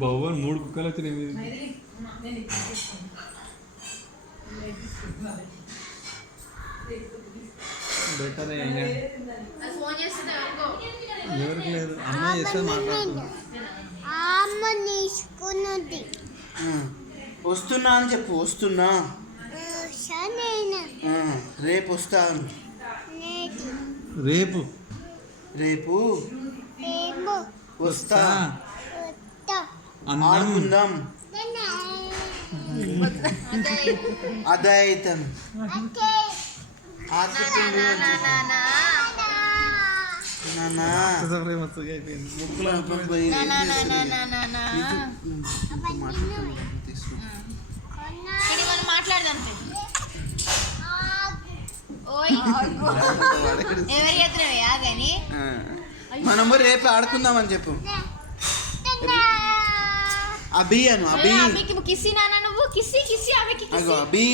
భవన్ 3 కుక్కలు వచ్చినాయి. బెటర్ ఎవరికి లేదు. అమ్మ చేస్తే మాట్లాడుతుంది. వస్తున్నా అని చెప్పు. వస్తున్నా, రేపు వస్తాను. రేపు రేపు వస్తా. అన్నం ఆడుకుందాం. అదే అవుతాను. మాట్లాడదాం. మనము రేపు ఆడుకుందామని చెప్పు. అభి అను. అభి కిస్సి నాన్న, నువ్వు కిస్సి కిస్సి అగో అభి.